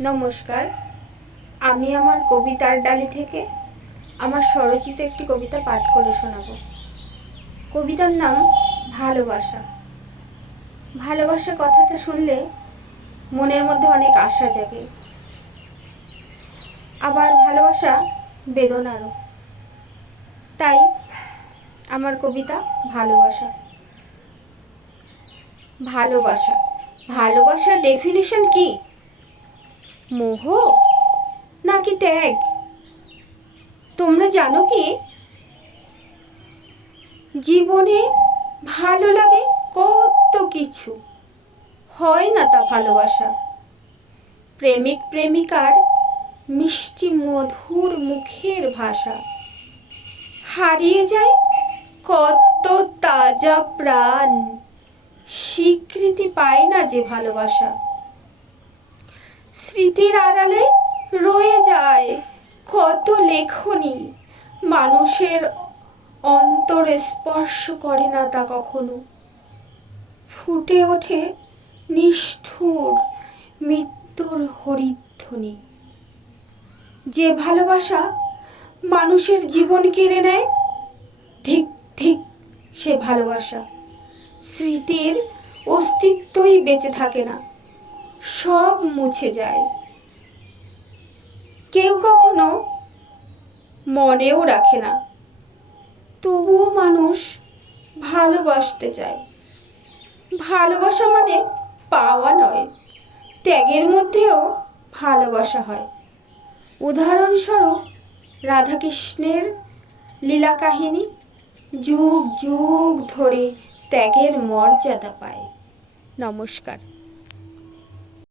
নমস্কার। আমি আমার কবিতার ডালি থেকে আমার স্বরচিত একটি কবিতা পাঠ করে শোনাব। কবিতার নাম ভালোবাসা। ভালোবাসা কথাটা শুনলে মনের মধ্যে অনেক আশা জাগে, আবার ভালোবাসা বেদনারও। তাই আমার কবিতা ভালোবাসা। ভালোবাসা ভালোবাসার ডেফিনিশন কি? মোহ নাকি ত্যাগ? তোমরা জানো কি? জীবনে ভালো লাগে কত কিছু, হয় না তা ভালোবাসা। প্রেমিক প্রেমিকার মিষ্টি মধুর মুখের ভাষা, হারিয়ে যায় কত তাজা প্রাণ, স্বীকৃতি পায় না যে ভালোবাসা। স্মৃতির আড়ালে রয়ে যায় কত লেখনী, মানুষের অন্তরে স্পর্শ করে না তা কখনো। ফুটে ওঠে নিষ্ঠুর মৃত্যুর হরিধ্বনি। যে ভালোবাসা মানুষের জীবন কেড়ে নেয়, ঠিক ঠিক সে ভালোবাসা। স্মৃতির অস্তিত্বই বেঁচে থাকে না, সব মুছে যায়। কেউ কখনো মনেও রাখে না, তবুও মানুষ ভালোবাসতে চায়। ভালোবাসা মানে পাওয়া নয়, ত্যাগের মধ্যেও ভালোবাসা হয়। উদাহরণস্বরূপ রাধাকৃষ্ণের লীলা কাহিনী যুগ যুগ ধরে ত্যাগের মর্যাদা পায়। নমস্কার।